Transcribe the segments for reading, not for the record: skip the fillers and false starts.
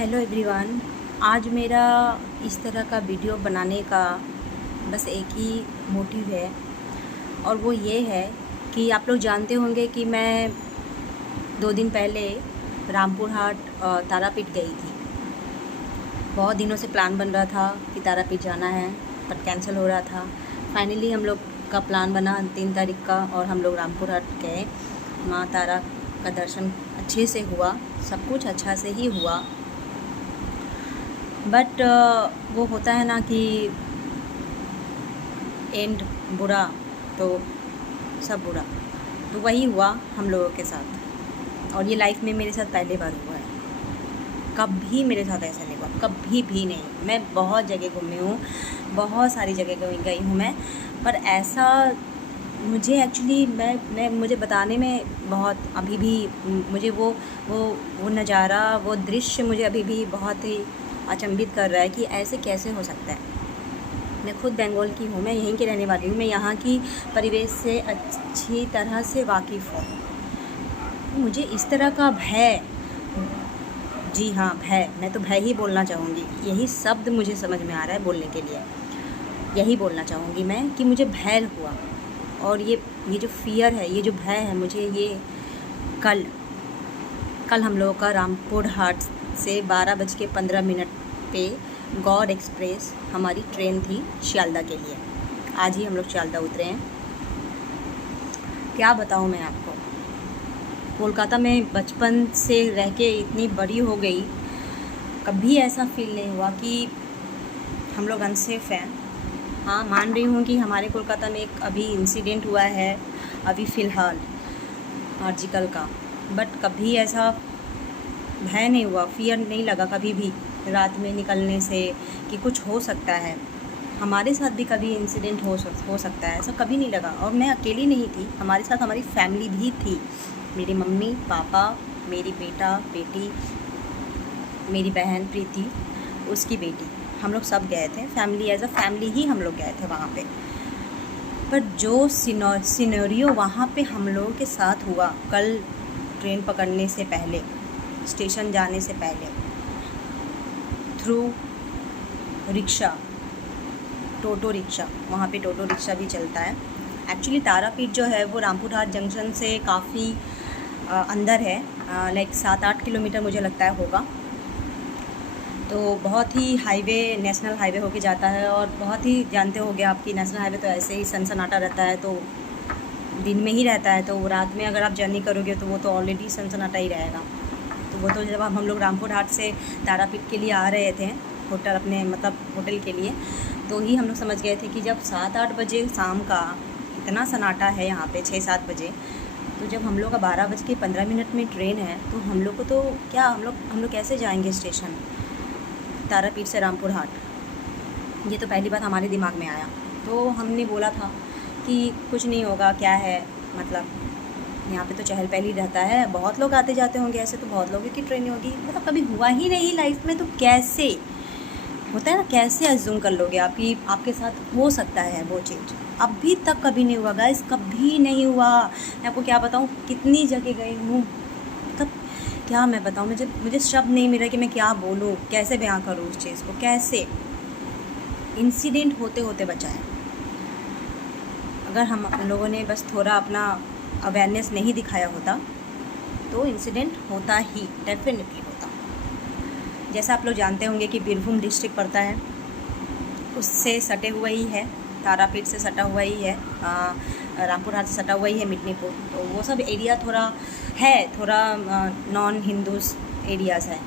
Hello everyone. आज मेरा इस तरह का वीडियो बनाने का बस एक ही मोटिव है और वो ये है कि आप लोग जानते होंगे कि मैं 2 दिन पहले रामपुर हाट तारापीठ गई थी। बहुत दिनों से प्लान बन रहा था कि तारापीठ जाना है पर कैंसिल हो रहा था। फाइनली हम लोग का प्लान बना 3 तारीख का और हम लोग रामपुर हाट गए। माँ तारा का दर्शन अच्छे से हुआ, सब कुछ अच्छा से ही हुआ। बट वो होता है ना कि एंड बुरा तो सब बुरा, तो वही हुआ हम लोगों के साथ। और ये लाइफ में मेरे साथ पहली बार हुआ है। कभी मेरे साथ ऐसा नहीं हुआ, कभी भी नहीं। मैं बहुत जगह घूमी हूँ, बहुत सारी जगह गई हूँ मैं, पर ऐसा मुझे एक्चुअली मुझे बताने में बहुत अभी भी मुझे वो नज़ारा, वो दृश्य मुझे अभी भी बहुत ही अचंभित कर रहा है कि ऐसे कैसे हो सकता है। मैं खुद बंगाल की हूँ, मैं यहीं की रहने वाली हूँ, मैं यहाँ की परिवेश से अच्छी तरह से वाकिफ़ हूँ। मुझे इस तरह का भय, जी हाँ भय, मैं तो भय ही बोलना चाहूँगी, यही शब्द मुझे समझ में आ रहा है बोलने के लिए। यही बोलना चाहूँगी मैं कि मुझे भय हुआ। और ये जो फियर है, ये जो भय है, मुझे ये कल हम लोगों का रामपुर हाट से 12:15 पे गौड़ एक्सप्रेस हमारी ट्रेन थी शियालदा के लिए। आज ही हम लोग शियालदा उतरे हैं। क्या बताऊँ मैं आपको, कोलकाता में बचपन से रह के इतनी बड़ी हो गई, कभी ऐसा फील नहीं हुआ कि हम लोग अनसेफ हैं। हाँ, मान रही हूँ कि हमारे कोलकाता में एक अभी इंसिडेंट हुआ है अभी फ़िलहाल आर्जिकल का, बट कभी ऐसा भय नहीं हुआ, फियर नहीं लगा कभी भी रात में निकलने से कि कुछ हो सकता है, हमारे साथ भी कभी इंसिडेंट हो सकता है, ऐसा कभी नहीं लगा। और मैं अकेली नहीं थी, हमारे साथ हमारी फैमिली भी थी। मेरी मम्मी पापा, मेरी बेटा बेटी, मेरी बहन प्रीति, उसकी बेटी, हम लोग सब गए थे। फैमिली एज अ फैमिली ही हम लोग गए थे वहाँ पे। पर जो सिनेरियो वहाँ पे हम लोगों के साथ हुआ कल ट्रेन पकड़ने से पहले, स्टेशन जाने से पहले, थ्रू रिक्शा, टोटो रिक्शा, वहाँ पे टोटो रिक्शा भी चलता है। एक्चुअली तारापीठ जो है वो रामपुर हाट जंक्शन से काफ़ी अंदर है, लाइक 7-8 किलोमीटर मुझे लगता है होगा। तो बहुत ही हाईवे, नेशनल हाईवे होके जाता है। और बहुत ही जानते होंगे आपकी नेशनल हाईवे तो ऐसे ही सनसनाटा रहता है, तो दिन में ही रहता है, तो रात में अगर आप जर्नी करोगे तो वो तो ऑलरेडी सनसनाटा ही रहेगा। तो वो तो जब हम लोग रामपुर हाट से तारापीठ के लिए आ रहे थे होटल, अपने मतलब होटल के लिए, तो ही हम लोग समझ गए थे कि जब 7-8 बजे शाम का इतना सन्नाटा है यहाँ पे, 6-7 बजे, तो जब हम लोग का 12:15 में ट्रेन है, तो हम लोग को तो क्या, हम लोग कैसे जाएंगे स्टेशन तारापीठ से रामपुर हाट। ये तो पहली बात हमारे दिमाग में आया। तो हमने बोला था कि कुछ नहीं होगा, क्या है, मतलब यहाँ पे तो चहल पहल ही रहता है, बहुत लोग आते जाते होंगे, ऐसे तो बहुत लोगों की ट्रेन होगी, मतलब कभी हुआ ही नहीं लाइफ में, तो कैसे होता है ना, कैसे अज्यूम कर लोगे आपकी, आपके साथ हो सकता है वो चीज़। अभी तक कभी नहीं हुआ गाइस, कभी नहीं हुआ। मैं आपको क्या बताऊँ, कितनी जगह गई हूँ, मतलब क्या मैं बताऊँ, मुझे शब्द नहीं मिला कि मैं क्या बोलूँ, कैसे बयां करूँ उस चीज़ को, कैसे इंसिडेंट होते होते बचा है। अगर हम लोगों ने बस थोड़ा अपना अवेयरनेस नहीं दिखाया होता तो इंसिडेंट होता ही, डेफिनेटली होता। जैसा आप लोग जानते होंगे कि बीरभूम डिस्ट्रिक्ट पड़ता है, उससे सटे हुआ ही है, तारापीठ से सटा हुआ ही है, रामपुर हाट से सटा हुआ ही है मिडनीपुर। तो वो सब एरिया थोड़ा नॉन हिंदूज़ एरियाज़ है,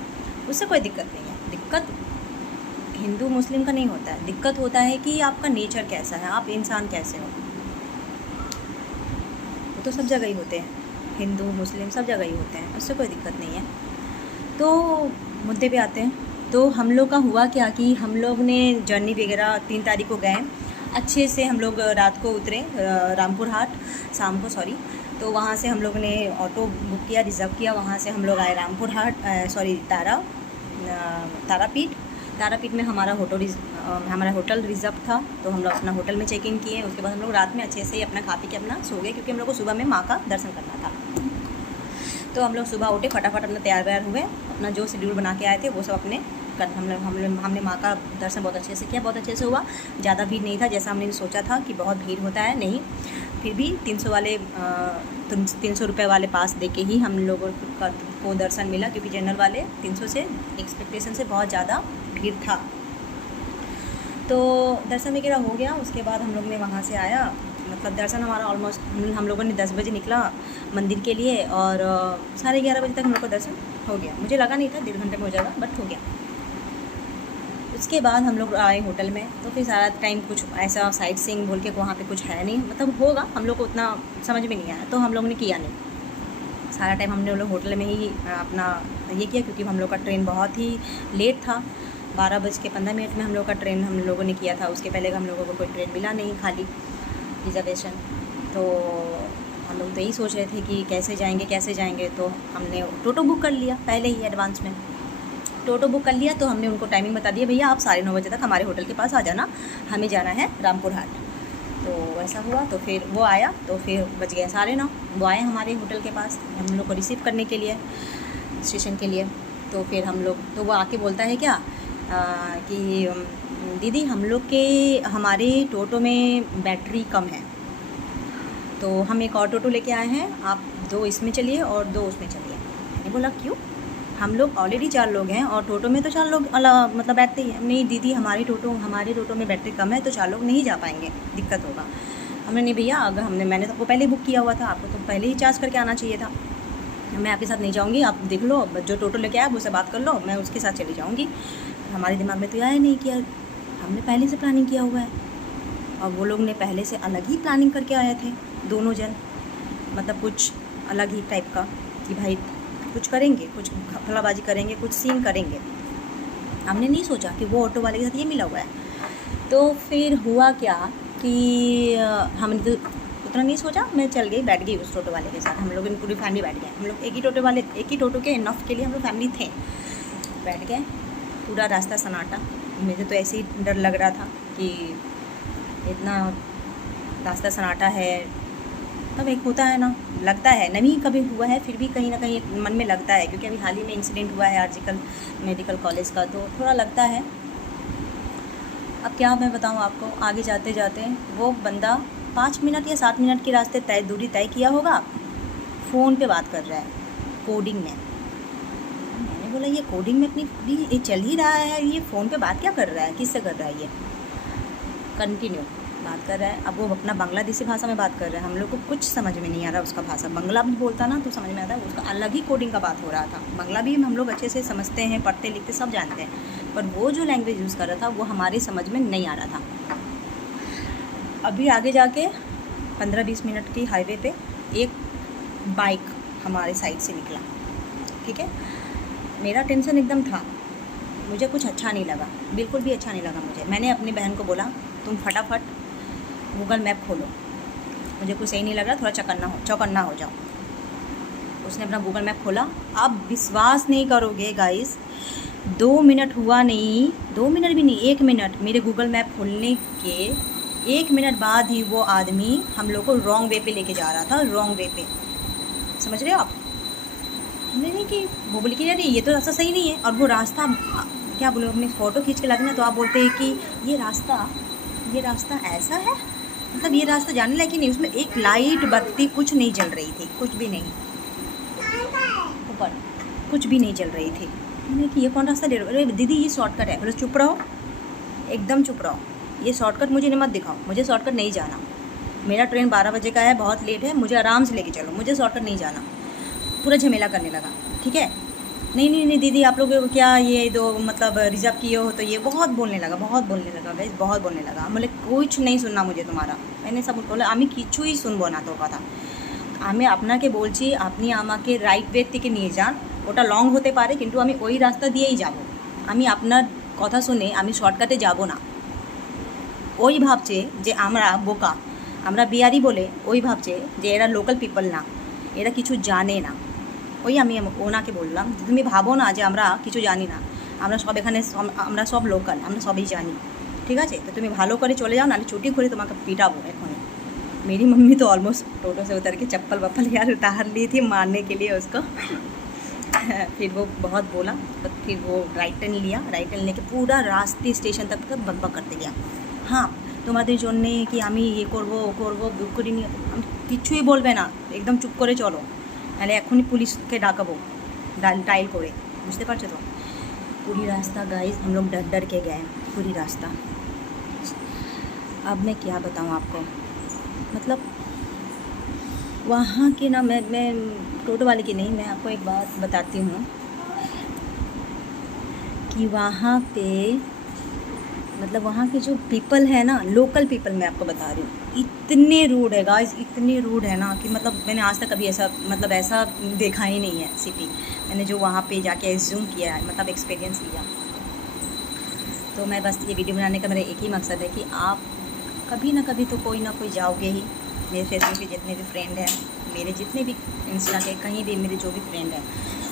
उससे कोई दिक्कत नहीं है। दिक्कत हिंदू मुस्लिम का नहीं होता है, दिक्कत होता है कि आपका नेचर कैसा है, आप इंसान कैसे हो। वो तो सब जगह ही होते हैं, हिंदू मुस्लिम सब जगह ही होते हैं, उससे कोई दिक्कत नहीं है। तो मुद्दे पे आते हैं। तो हम लोग का हुआ क्या कि हम लोग ने जर्नी वगैरह 3 तारीख को गए, अच्छे से हम लोग रात को उतरे रामपुर हाट, शाम को सॉरी। तो वहाँ से हम लोग ने ऑटो बुक किया, रिज़र्व किया, वहाँ से हम लोग आए रामपुर हाट, तारापीठ में हमारा होटल रिज़र्व था। तो हम लोग अपना होटल में चेक इन किए। उसके बाद हम लोग रात में अच्छे से अपना खा पी के अपना सो गए, क्योंकि हम लोग को सुबह में माँ का दर्शन करना था। तो हम लोग सुबह उठे, फटाफट अपना तैयार व्यार हुए, अपना जो शेड्यूल बना के आए थे वो सब अपने हमने माँ का दर्शन बहुत अच्छे से किया, बहुत अच्छे से हुआ। ज़्यादा भीड़ नहीं था जैसा हमने सोचा था कि बहुत भीड़ होता है, नहीं। फिर भी 300 रुपये वाले पास दे के ही हम लोगों को दर्शन मिला, क्योंकि जनरल वाले 300 से एक्सपेक्टेशन से बहुत ज़्यादा भीड़ था। तो दर्शन वगैरह हो गया। उसके बाद हम लोग ने वहाँ से आया, मतलब दर्शन हमारा ऑलमोस्ट हम लोगों ने 10 बजे निकला मंदिर के लिए, और 11:30 बजे तक हम लोग का दर्शन हो गया। मुझे लगा नहीं था 1.5 घंटे में हो जाएगा, बट हो गया। उसके बाद हम लोग आए होटल में, तो फिर सारा टाइम कुछ ऐसा साइट सीइंग बोल के वहाँ पे कुछ है नहीं, मतलब होगा, हम लोग को उतना समझ में नहीं आया, तो हम लोग ने किया नहीं। सारा टाइम हमने लोग होटल में ही अपना ये किया, क्योंकि हम लोग का ट्रेन बहुत ही लेट था। 12:15 में हम लोग का ट्रेन हम लोगों ने किया था। उसके पहले हम लोगों को कोई ट्रेन मिला नहीं, खाली रिजर्वेशन। तो हम लोग तो यही सोच रहे थे कि कैसे जाएंगे। तो हमने टोटो बुक कर लिया पहले ही एडवांस में। टोटो बुक कर लिया तो हमने उनको टाइमिंग बता दिया, भैया आप 9:30 बजे तक हमारे होटल के पास आ जाना, हमें जाना है रामपुर हाट। तो ऐसा हुआ, तो फिर वो आया, तो फिर बज गए 9:30। वो आए हमारे होटल के पास हम लोग को रिसीव करने के लिए, स्टेशन के लिए। तो फिर हम लोग, तो वो आके बोलता है क्या कि दीदी हमारे टोटो में बैटरी कम है, तो हम एक और टोटो लेके आए हैं, आप 2 इसमें चलिए और 2 उसमें चलिए। मैंने बोला क्यों, हम लोग ऑलरेडी 4 लोग हैं और टोटो में तो 4 लोग मतलब बैठते ही हैं। नहीं दीदी हमारे टोटो में बैटरी कम है, तो 4 लोग नहीं जा पाएंगे, दिक्कत होगा। हमने नहीं भैया, अगर मैंने तो पहले ही बुक किया हुआ था, आपको तो पहले ही चार्ज करके आना चाहिए था। मैं आपके साथ नहीं जाऊँगी, आप देख लो, जो टोटो लेके आया उससे बात कर लो, मैं उसके साथ चली जाऊँगी। हमारे दिमाग में तो आया नहीं कि हमने पहले से प्लानिंग किया हुआ है, और वो लोग ने पहले से अलग ही प्लानिंग करके आए थे दोनों जन, मतलब कुछ अलग ही टाइप का कि भाई कुछ करेंगे, कुछ खलाबाजी करेंगे, कुछ सीन करेंगे। हमने नहीं सोचा कि वो ऑटो वाले के साथ ये मिला हुआ है। तो फिर हुआ क्या कि हमने तो उतना नहीं सोचा, मैं चल गई, बैठ गई उस टोटो वाले के साथ। हम लोग पूरी फैमिली बैठ गए, हम लोग एक ही टोटो के इनफ के लिए हम लोग फैमिली थे, बैठ गए। पूरा रास्ता सन्नाटा, मुझे तो ऐसे ही डर लग रहा था कि इतना रास्ता सन्नाटा है, तब एक होता है ना, लगता है, नहीं कभी हुआ है फिर भी कहीं ना कहीं मन में लगता है, क्योंकि अभी हाल ही में इंसिडेंट हुआ है आर्जिकल मेडिकल कॉलेज का, तो थोड़ा लगता है। अब क्या मैं बताऊं आपको, आगे जाते जाते वो बंदा 5 मिनट या 7 मिनट के रास्ते दूरी तय किया होगा, फ़ोन पे बात कर रहा है कोडिंग में। मैंने बोला ये कोडिंग में अपनी ये चल ही रहा है, ये फ़ोन पे बात क्या कर रहा है, किससे कर रहा है, ये कंटिन्यू बात कर रहा है। अब वो अपना बांग्लादेशी भाषा में बात कर रहा है, हम लोग को कुछ समझ में नहीं आ रहा उसका भाषा। बंगला भी बोलता ना तो समझ में आता है, उसका अलग ही कोडिंग का बात हो रहा था। बंगला भी हम लोग अच्छे से समझते हैं, पढ़ते लिखते सब जानते हैं, पर वो जो लैंग्वेज यूज़ कर रहा था वो हमारी समझ में नहीं आ रहा था। अभी आगे जाके 15-20 मिनट की हाईवे पे एक बाइक हमारे साइड से निकला, ठीक है। मेरा टेंशन एकदम था, मुझे कुछ अच्छा नहीं लगा, बिल्कुल भी अच्छा नहीं लगा मुझे। मैंने अपनी बहन को बोला तुम फटाफट गूगल मैप खोलो, मुझे कुछ सही नहीं लग रहा, थोड़ा चौकन्ना हो जाओ। उसने अपना गूगल मैप खोला। आप विश्वास नहीं करोगे गाइस, 2 मिनट हुआ नहीं, 2 मिनट भी नहीं, 1 मिनट मेरे गूगल मैप खोलने के 1 मिनट बाद ही वो आदमी हम लोग को रॉन्ग वे पे लेके जा रहा था, रॉन्ग वे पे, समझ रहे हो आप। नहीं कि वो बोले कि अरे ये तो रास्ता सही नहीं है, और वो रास्ता क्या बोलो, अपनी फ़ोटो खींच के लाते ना तो आप बोलते हैं कि ये रास्ता ऐसा है, मतलब ये रास्ता जाने लायक ही नहीं, उसमें एक लाइट बत्ती कुछ नहीं जल रही थी, कुछ भी नहीं, ऊपर कुछ भी नहीं जल रही थी। मैंने कि ये कौन रास्ता ले रहे हो, अरे दीदी ये शॉर्टकट है। बोले चुप रहो, एकदम चुप रहो, ये शॉर्टकट मुझे नहीं मत दिखाओ, मुझे शॉर्टकट नहीं जाना, मेरा ट्रेन 12 बजे का है, बहुत लेट है, मुझे आराम से लेके चलो, मुझे शॉर्टकट नहीं जाना। पूरा झमेला करने लगा, ठीक है। नहीं दीदी आप लोग क्या ये दो मतलब रिजर्व किए हो, तो ये बहुत बोलने लगा गाइस, बहुत बोलने लगा। बोले कुछ नहीं सुनना मुझे तुम्हारा। मैंने सब बोला আমি কিছুই শুনবো না তোর কথা, আমি আপনাকে বলছি আপনি আমাকে রাইট ওয়ে থেকে নিয়ে যান, ওটা লং হতে পারে কিন্তু আমি ওই রাস্তা দিয়েই যাব, আমি আপনার কথা শুনে আমি শর্টকাটে যাব না। ওই ভাবছে যে আমরা বোকা, আমরা বিহারি বলে ওই ভাবছে যে এরা লোকাল পিপল না, এরা কিছু জানে না। ওই আমি ওনাকে বললাম তুমি ভাবো না যে আমরা কিছু জানি না, আমরা সব এখানে আমরা সব লোকাল, আমরা সবই জানি, ঠিক আছে, তো তুমি ভালো করে চলে যাও, নাহলে ছুটি করে তোমাকে পিটাবো এখনই। मेरी मम्मी तो ऑलमोस्ट टोटो से उतर के चप्पल वप्पल यार उतार ली थी मारने के लिए उसको। फिर वो बहुत बोला, पर फिर वो राइट टर्न लिया। राइट टर्न लेके पूरा रास्ते स्टेशन तक बकबक करते गया। हाँ তোমাদের জন্যে কি আমি ইয়ে করবো বুক করি নি, আমি কিছুই বলবে না, একদম চুপ করে চলো, নাহলে এখনই পুলিশকে ডাকাবো ডাইল করে, বুঝতে পারছো তো। पूरी रास्ता गाइस हम लोग डर डर के गए, पूरी रास्ता। अब मैं क्या बताऊँ आपको, मतलब वहाँ की ना, मैं टोटो वाले की नहीं, मैं आपको एक बात बताती हूँ कि वहाँ पे मतलब वहाँ के जो पीपल है ना, लोकल पीपल, मैं आपको बता रही हूँ, इतने रूड है गाइस, इतने रूड है ना कि मतलब मैंने आज तक कभी ऐसा देखा ही नहीं है सिटी। मैंने जो वहाँ पे जाके एज्यूम किया है, मतलब एक्सपीरियंस लिया। तो मैं बस ये वीडियो बनाने का मेरा एक ही मकसद है कि आप कभी ना कभी तो कोई ना कोई जाओगे ही। मेरे फेसबुक पे जितने भी फ्रेंड हैं, मेरे जितने भी इंस्टा के कहीं भी मेरे जो भी फ्रेंड हैं,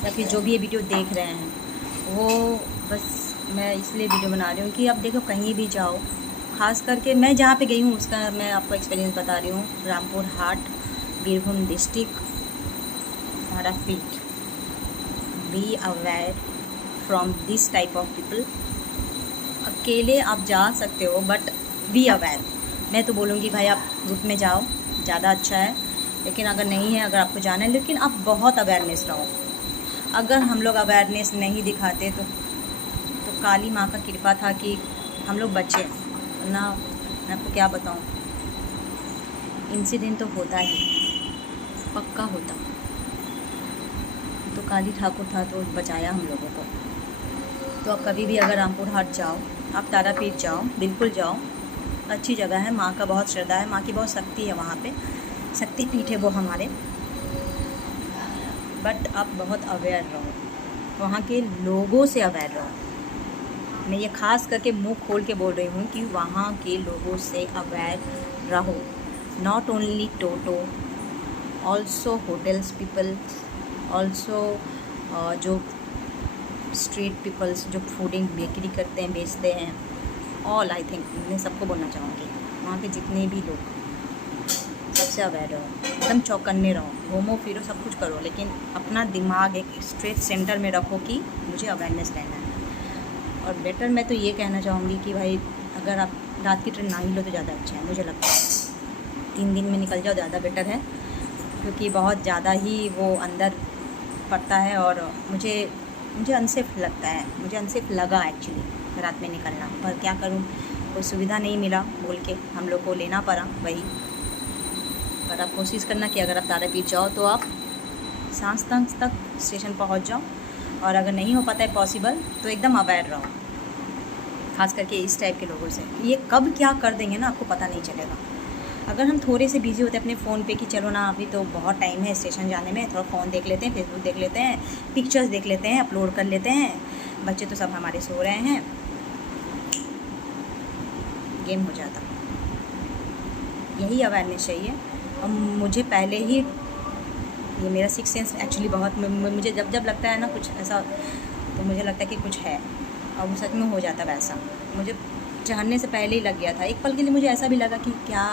या फिर जो भी ये वीडियो देख रहे हैं, वो बस मैं इसलिए वीडियो बना रही हूँ कि आप देखो कहीं भी जाओ, ख़ास करके मैं जहाँ पे गई हूँ उसका मैं आपको एक्सपीरियंस बता रही हूँ। Rampurhat, Birbhum district, Tarapith. Be aware from this type of people. अकेले आप जा सकते हो बट बी अवेयर। मैं तो बोलूँगी भाई आप ग्रुप में जाओ, ज़्यादा अच्छा है। लेकिन अगर नहीं है, अगर आपको जाना है, लेकिन आप बहुत अवेयरनेस रहो। अगर हम लोग अवेयरनेस नहीं दिखाते तो काली माँ का कृपा था कि हम लोग बचे ना। मैं आपको क्या बताऊँ, इंसिडेंट तो होता ही, पक्का होता। तो काली ठाकुर था तो बचाया हम लोगों को। तो आप कभी भी अगर रामपुर हाट जाओ, आप तारापीठ जाओ, बिल्कुल जाओ, अच्छी जगह है। माँ का बहुत श्रद्धा है, माँ की बहुत शक्ति है वहाँ पे, शक्ति पीठ है वो हमारे। बट आप बहुत अवेयर रहो, वहाँ के लोगों से अवेयर रहो। मैं ये ख़ास करके मुंह खोल के बोल रही हूँ कि वहाँ के लोगों से अवेयर रहो। Not only toto, also hotels people, also जो स्ट्रीट पीपल्स जो फूडिंग बेकरी करते हैं, बेचते हैं, ऑल आई थिंक मैं सबको बोलना चाहूँगी, वहाँ के जितने भी लोग, सबसे अवेयर रहो, एकदम चौकन्ने रहो, घूमो फिरो, सब कुछ करो, लेकिन अपना दिमाग एक स्ट्रेट सेंटर में रखो कि मुझे अवेयरनेस रहना है। और बेटर मैं तो ये कहना चाहूँगी कि भाई अगर आप रात की ट्रेन ना ही लो तो ज़्यादा अच्छा है, मुझे लगता है 3 दिन में निकल जाओ, ज़्यादा बेटर है, क्योंकि बहुत ज़्यादा ही वो अंदर पड़ता है। और मुझे अनसेफ लगता है, मुझे अनसेफ लगा एक्चुअली रात में निकलना, पर क्या करूँ, कोई सुविधा नहीं मिला बोल के हम लोग को लेना पड़ा वही। पर आप कोशिश करना कि अगर आप तारापीठ जाओ तो आप सांस तक स्टेशन पहुँच जाओ, और अगर नहीं हो पाता है पॉसिबल तो एकदम अवेयर रहो, खास करके इस टाइप के लोगों से। ये कब क्या कर देंगे ना आपको पता नहीं चलेगा। अगर हम थोड़े से बिजी होते हैं अपने फ़ोन पे कि चलो ना अभी तो बहुत टाइम है स्टेशन जाने में, थोड़ा फ़ोन देख लेते हैं, फेसबुक देख लेते हैं, पिक्चर्स देख लेते हैं, अपलोड कर लेते हैं, बच्चे तो सब हमारे सो रहे हैं, गेम हो जाता। यही अवेयरनेस चाहिए। और मुझे पहले ही ये मेरा सिक्स सेंस एक्चुअली बहुत, मुझे जब लगता है ना कुछ ऐसा, तो मुझे लगता है कि कुछ है, और वो सच में हो जाता वैसा। मुझे चढ़ने से पहले ही लग गया था। एक पल के लिए मुझे ऐसा भी लगा कि क्या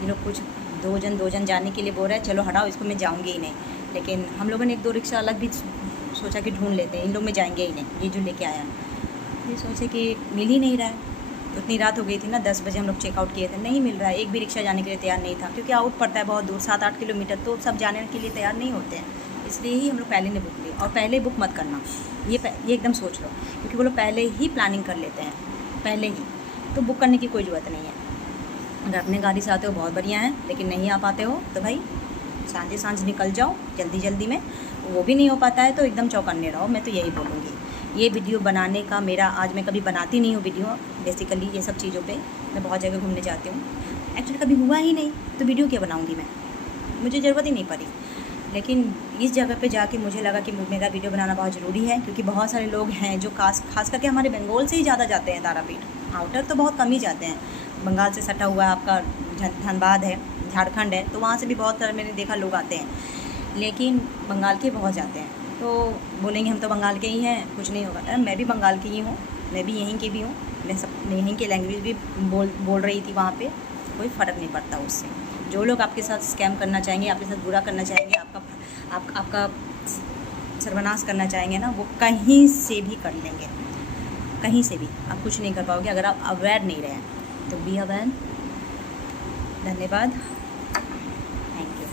ये लोग कुछ दो जन जाने के लिए बोल रहे हैं, चलो हटाओ इसको, मैं जाऊँगी ही नहीं। लेकिन हम लोगों ने 1-2 रिक्शा अलग भी सोचा कि ढूंढ लेते हैं, इन लोग में जाएंगे ही नहीं, ये जो लेके आया। ये सोचे कि मिल ही नहीं रहा है। उतनी रात हो गई थी ना, 10 बजे हम लोग चेकआउट किए थे, नहीं मिल रहा है। एक भी रिक्शा जाने के लिए तैयार नहीं था, क्योंकि आउट पड़ता है बहुत दूर, 7-8 किलोमीटर, तो सब जाने के लिए तैयार नहीं होते हैं। इसलिए ही हम लोग पहले ने बुक लिया। और पहले बुक मत करना, ये एकदम सोच लो, क्योंकि वो लोग पहले ही प्लानिंग कर लेते हैं, पहले ही। तो बुक करने की कोई ज़रूरत नहीं है। अगर अपने गाड़ी से आते हो बहुत बढ़िया है, लेकिन नहीं आ पाते हो तो भाई सांझ निकल जाओ जल्दी में। वो भी नहीं हो पाता है तो एकदम चौकन्ने रहो, मैं तो यही बोलूँगी। ये वीडियो बनाने का मेरा, आज मैं कभी बनाती नहीं हूँ वीडियो बेसिकली ये सब चीज़ों पे, मैं बहुत जगह घूमने जाती हूँ, एक्चुअली कभी हुआ ही नहीं, तो वीडियो क्या बनाऊँगी मैं, मुझे ज़रूरत ही नहीं पड़ी। लेकिन इस जगह पे जाके मुझे लगा कि मेरा वीडियो बनाना बहुत ज़रूरी है, क्योंकि बहुत सारे लोग हैं जो खास करके हमारे बंगाल से ही ज़्यादा जाते हैं तारापीठ। आउटर तो बहुत कम ही जाते हैं, बंगाल से सटा हुआ आपका धनबाद है, झारखंड है, तो वहाँ से भी बहुत सारे मैंने देखा लोग आते हैं, लेकिन बंगाल के बहुत जाते हैं। तो बोलेंगे हम तो बंगाल के ही हैं, कुछ नहीं होगा। मैं भी बंगाल की ही हूँ, मैं भी यहीं की भी हूँ, मैं सब यहीं की लैंग्वेज भी बोल रही थी वहाँ पे, कोई फ़र्क नहीं पड़ता उससे। जो लोग आपके साथ स्कैम करना चाहेंगे, आपके साथ बुरा करना चाहेंगे, आपका सर्वनाश करना चाहेंगे ना, वो कहीं से भी कर लेंगे, कहीं से भी आप कुछ नहीं कर पाओगे अगर आप अवेयर नहीं रहें। तो बी अवेयर। धन्यवाद, थैंक यू।